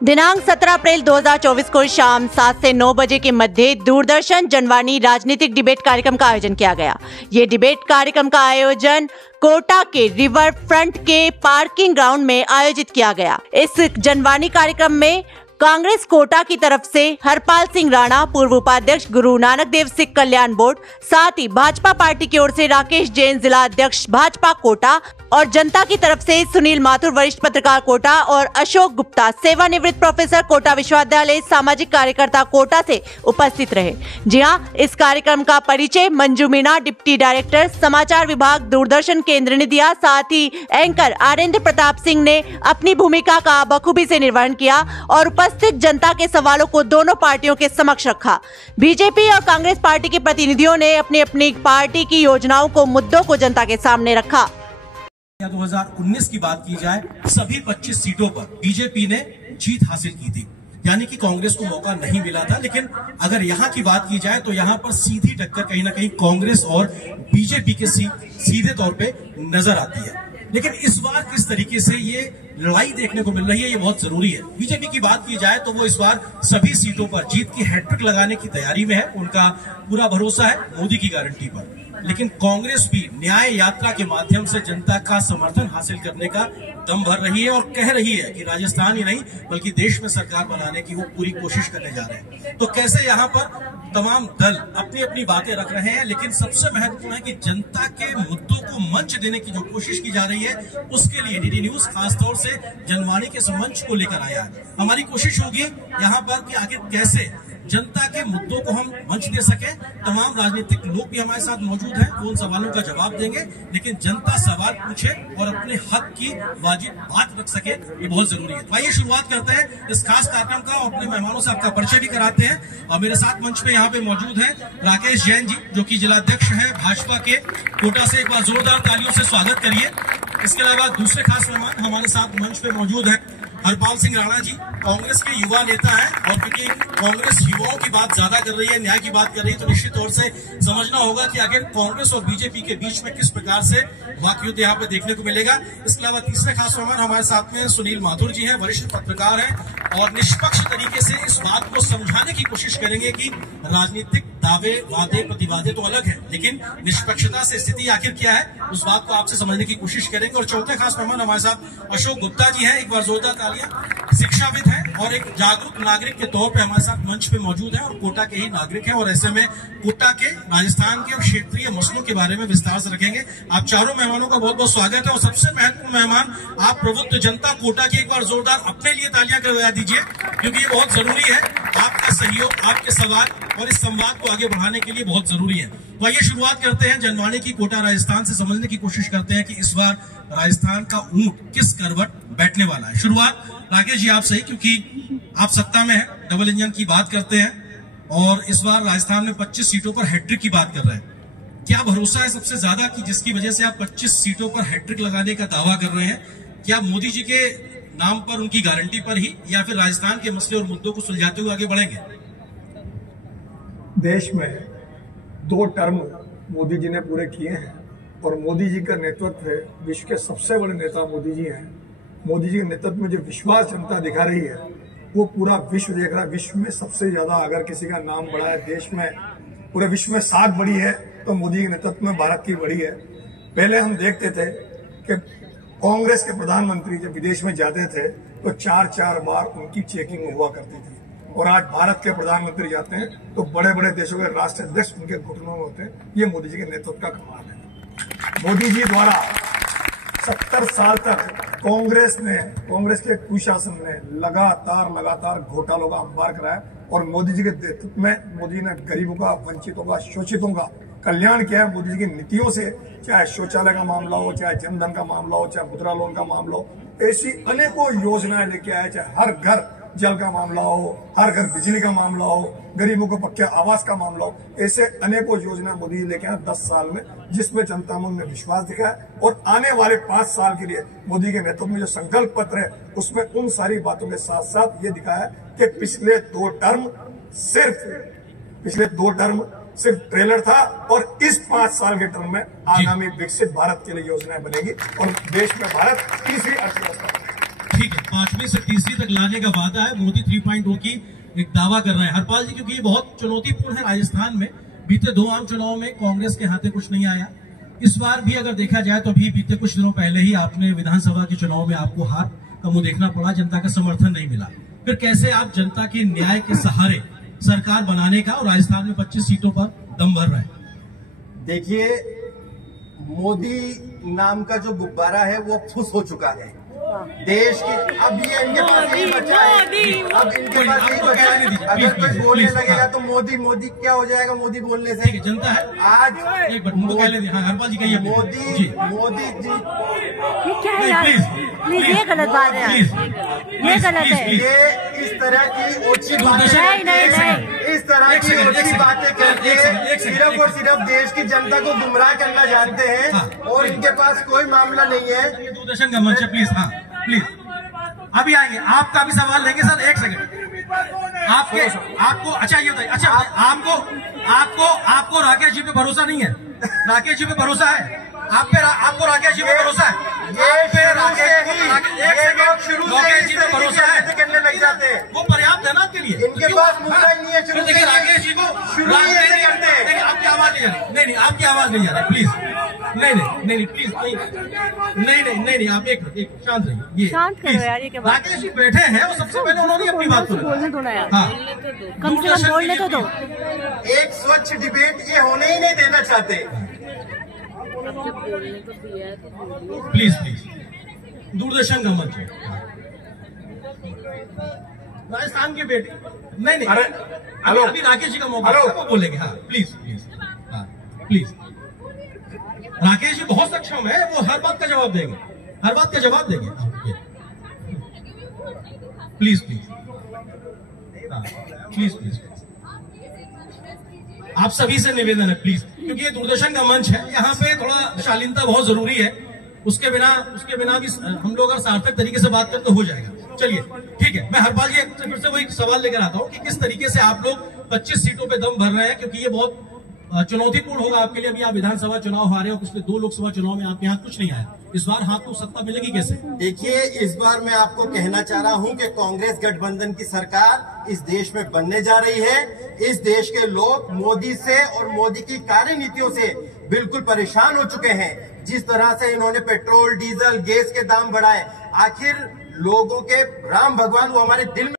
दिनांक 17 अप्रैल 2024 को शाम 7 से 9 बजे के मध्य दूरदर्शन जनवाणी राजनीतिक डिबेट कार्यक्रम का आयोजन किया गया। ये डिबेट कार्यक्रम का आयोजन कोटा के रिवर फ्रंट के पार्किंग ग्राउंड में आयोजित किया गया। इस जनवाणी कार्यक्रम में कांग्रेस कोटा की तरफ से हरपाल सिंह राणा, पूर्व उपाध्यक्ष गुरु नानक देव सिख कल्याण बोर्ड, साथ ही भाजपा पार्टी की ओर से राकेश जैन जिला अध्यक्ष भाजपा कोटा और जनता की तरफ से सुनील माथुर वरिष्ठ पत्रकार कोटा और अशोक गुप्ता सेवानिवृत्त प्रोफेसर कोटा विश्वविद्यालय सामाजिक कार्यकर्ता कोटा से उपस्थित रहे। जी हां, इस कार्यक्रम का परिचय मंजू मीणा डिप्टी डायरेक्टर समाचार विभाग दूरदर्शन केंद्र ने दिया। साथ ही एंकर आरेंद्र प्रताप सिंह ने अपनी भूमिका का बखूबी से निर्वहन किया और उपस्थित जनता के सवालों को दोनों पार्टियों के समक्ष रखा। बीजेपी और कांग्रेस पार्टी के प्रतिनिधियों ने अपनी अपनी पार्टी की योजनाओं को, मुद्दों को जनता के सामने रखा। 2019 की बात की जाए, सभी 25 सीटों पर बीजेपी ने जीत हासिल की थी, यानी कि कांग्रेस को मौका नहीं मिला था। लेकिन अगर यहां की बात की जाए तो यहां पर सीधी टक्कर कहीं ना कहीं कांग्रेस और बीजेपी के सीधे तौर पे नजर आती है। लेकिन इस बार किस तरीके से ये लड़ाई देखने को मिल रही है, ये बहुत जरूरी है। बीजेपी की बात की जाए तो वो इस बार सभी सीटों पर जीत की हैट्रिक लगाने की तैयारी में है। उनका पूरा भरोसा है मोदी की गारंटी पर। लेकिन कांग्रेस भी न्याय यात्रा के माध्यम से जनता का समर्थन हासिल करने का दम भर रही है और कह रही है कि राजस्थान ही नहीं बल्कि देश में सरकार बनाने की वो पूरी कोशिश करने जा रहे हैं। तो कैसे यहाँ पर तमाम दल अपनी अपनी बातें रख रहे हैं, लेकिन सबसे महत्वपूर्ण है कि जनता के मुद्दों को मंच देने की जो कोशिश की जा रही है, उसके लिए डीडी न्यूज खासतौर से जनवाणी के मंच को लेकर आया है। हमारी कोशिश होगी यहाँ पर कि आखिर कैसे जनता के मुद्दों को हम मंच दे सके। तमाम राजनीतिक लोग भी हमारे साथ मौजूद हैं, वो उन सवालों का जवाब देंगे, लेकिन जनता सवाल पूछे और अपने हक की वाजिब बात रख सके, ये बहुत जरूरी है। तो आइए शुरुआत करते हैं इस खास कार्यक्रम का और अपने मेहमानों से आपका परिचय भी कराते हैं। और मेरे साथ मंच पे यहाँ पे मौजूद है राकेश जैन जी, जो की जिलाध्यक्ष है भाजपा के कोटा से। एक बार जोरदार तालियों से स्वागत करिए। इसके अलावा दूसरे खास मेहमान हमारे साथ मंच पे मौजूद है हरपाल सिंह राणा जी, कांग्रेस के युवा नेता है। और क्योंकि कांग्रेस युवाओं की बात ज्यादा कर रही है, न्याय की बात कर रही है, तो निश्चित तौर से समझना होगा कि आखिर कांग्रेस और बीजेपी के बीच में किस प्रकार से वाकयुद्ध यहाँ पे देखने को मिलेगा। इसके अलावा तीसरे खास मेहमान हमारे साथ में सुनील माथुर जी हैं, वरिष्ठ पत्रकार हैं और निष्पक्ष तरीके से इस बात को समझाने की कोशिश करेंगे कि राजनीतिक दावे, वादे, प्रतिवादे तो अलग है, लेकिन निष्पक्षता से स्थिति आखिर क्या है, उस बात को आपसे समझने की कोशिश करेंगे। और चौथे खास मेहमान हमारे साथ अशोक गुप्ता जी हैं, एक बार जोरदार तालियां। शिक्षाविद हैं और एक जागरूक नागरिक के तौर पे हमारे साथ मंच पे मौजूद हैं और कोटा के ही नागरिक हैं और ऐसे में कोटा के, राजस्थान के और क्षेत्रीय मसलों के बारे में विस्तार से रखेंगे। आप चारों मेहमानों का बहुत बहुत स्वागत है। और सबसे महत्वपूर्ण मेहमान आप प्रबुद्ध जनता कोटा की, एक बार जोरदार अपने लिए तालियां करवा दीजिए, क्योंकि ये बहुत जरूरी है। आपका सहयोग, आपके सवाल और इस संवाद को आगे बढ़ाने के लिए बहुत जरूरी है। तो आइए शुरुआत करते हैं जनवाणी की कोटा राजस्थान से, समझने की कोशिश करते हैं कि इस बार राजस्थान का ऊंट किस करवट बैठने वाला है। शुरुआत राकेश जी आप सही, क्योंकि आप सत्ता में हैं, डबल इंजन की बात करते हैं और इस बार राजस्थान में 25 सीटों पर हैट्रिक की बात कर रहे हैं। क्या भरोसा है सबसे ज्यादा कि जिसकी वजह से आप 25 सीटों पर हैट्रिक लगाने का दावा कर रहे हैं? क्या मोदी जी के नाम पर, उनकी गारंटी पर ही, या फिर राजस्थान के मसले और मुद्दों को सुलझाते हुए आगे बढ़ेंगे? देश में 2 टर्म मोदी जी ने पूरे किए हैं और मोदी जी का नेतृत्व है, विश्व के सबसे बड़े नेता मोदी जी हैं। मोदी जी के नेतृत्व में जो विश्वास जनता दिखा रही है, वो पूरा विश्व देख रहा है। विश्व में सबसे ज्यादा अगर किसी का नाम बड़ा है, देश में पूरे विश्व में 7 बड़ी है, तो मोदी के नेतृत्व में भारत की बड़ी है। पहले हम देखते थे कि कांग्रेस के प्रधानमंत्री जब विदेश में जाते थे तो 4-4 बार उनकी चेकिंग हुआ करती थी, और आज भारत के प्रधानमंत्री जाते हैं तो बड़े बड़े देशों के राष्ट्राध्यक्ष उनके घुटनों में होते हैं। ये मोदी जी के नेतृत्व का कमाल है। मोदी जी द्वारा 70 साल तक कांग्रेस के कुशासन ने लगातार घोटालों का अंबार कराया और मोदी जी के नेतृत्व में मोदी ने गरीबों का, वंचितों का, शोषितों का कल्याण किया है। मोदी जी की नीतियों से, चाहे शौचालय का मामला हो, चाहे जनधन का मामला हो, चाहे मुद्रा लोन का मामला हो, ऐसी अनेकों योजनाएं लेके आए। चाहे हर घर जल का मामला हो, हर घर बिजली का मामला हो, गरीबों को पक्के आवास का मामला हो, ऐसे अनेकों योजना मोदी जी लेके आए 10 साल में, जिसमें जनता में उन्हें विश्वास दिखा है। और आने वाले 5 साल के लिए मोदी के नेतृत्व में जो संकल्प पत्र है, उसमें उन सारी बातों के साथ साथ ये दिखाया है कि पिछले 2 टर्म सिर्फ ट्रेलर था और इस 5 साल के टर्म में आगामी विकसित भारत के लिए योजनाएं बनेगी और देश में भारत तीसरी अर्थव्यवस्था। ठीक है, 5वीं से तीसरी तक लाने का वादा है। मोदी 3.0 की एक दावा कर रहे हैं हरपाल जी, क्योंकि ये बहुत चुनौतीपूर्ण है। राजस्थान में बीते 2 आम चुनाव में कांग्रेस के हाथे कुछ नहीं आया। इस बार भी अगर देखा जाए तो अभी बीते कुछ दिनों पहले ही आपने विधानसभा के चुनाव में आपको हार का मुंह देखना पड़ा, जनता का समर्थन नहीं मिला। फिर कैसे आप जनता के न्याय के सहारे सरकार बनाने का और राजस्थान में 25 सीटों पर दम भर रहे हैं? देखिए, मोदी नाम का जो गुब्बारा है वो फुस हो चुका है देश की। अब ये इनके पास नहीं बचा है, अब इनके पास नहीं बचा है। अगर कोई बोलने लगेगा तो मोदी मोदी क्या हो जाएगा मोदी बोलने से? जनता है आज एक मिनट हरपाल जी कहिए। मोदी जी ये क्या है यार? प्लीज, ये गलत बात है, ये गलत है। ये इस तरह की ओछी बातें, इस तरह की ओछी बातें करके सिर्फ और सिर्फ देश की जनता को गुमराह करना जानते हैं और इनके पास कोई मामला नहीं है। ये दूरदर्शन का मंच है, प्लीज। हाँ प्लीज, अभी आएंगे, आपका भी सवाल लेंगे सर। 1 सेकंड। आपको अच्छा ये बताइए, अच्छा आपको राकेश जी पे भरोसा नहीं है? राकेश जी पे भरोसा है? आपको राकेश जी पे भरोसा है? राकेश जी पे भरोसा है? करने लग जाते हैं, वो पर्याप्त है ना आपके लिए? इनके पास मुद्दा ही नहीं है। शुरू देखिए राकेश जी को शुरू ऐसे करते हैं। आपकी आवाज नहीं आ रही, नहीं आपकी आवाज नहीं आ रही, प्लीज। नहीं प्लीज, नहीं आप एक शांत रहिए। शांत करो यार, ये क्या बात? राकेश जी बैठे हैं, वो सबसे पहले उन्होंने अपनी बात बोलने दो ना यार, हाँ कम से कम बोलने तो दो। एक स्वच्छ डिबेट ये होने ही नहीं देना चाहते। प्लीज दूरदर्शन का मंच है, राजस्थान के बेटे। नहीं अभी राकेश जी का मौका है, वो बोलेंगे। हाँ प्लीज हाँ प्लीज। राकेश जी बहुत सक्षम है, वो हर बात का जवाब देंगे, हर बात का जवाब देंगे। प्लीज आप सभी से निवेदन है प्लीज, क्योंकि ये दूरदर्शन का मंच है, यहाँ पे थोड़ा शालीनता बहुत जरूरी है। उसके बिना भी हम लोग अगर सार्थक तरीके से बात करें तो हो जाएगा। चलिए ठीक है, मैं हरपाल जी फिर से वही सवाल लेकर आता हूँ कि किस तरीके से आप लोग 25 सीटों पे दम भर रहे हैं, क्योंकि ये बहुत चुनौतीपूर्ण होगा आपके लिए। अभी आप विधानसभा चुनाव हारे और पिछले 2 लोकसभा चुनाव में आपके यहाँ कुछ नहीं आया। इस बार हाथ को सत्ता मिलेगी कैसे? देखिए, इस बार मैं आपको कहना चाह रहा हूं कि कांग्रेस गठबंधन की सरकार इस देश में बनने जा रही है। इस देश के लोग मोदी से और मोदी की कार्यनीतियों से बिल्कुल परेशान हो चुके हैं। जिस तरह से इन्होंने पेट्रोल, डीजल, गैस के दाम बढ़ाए, आखिर लोगों के राम भगवान वो हमारे दिल में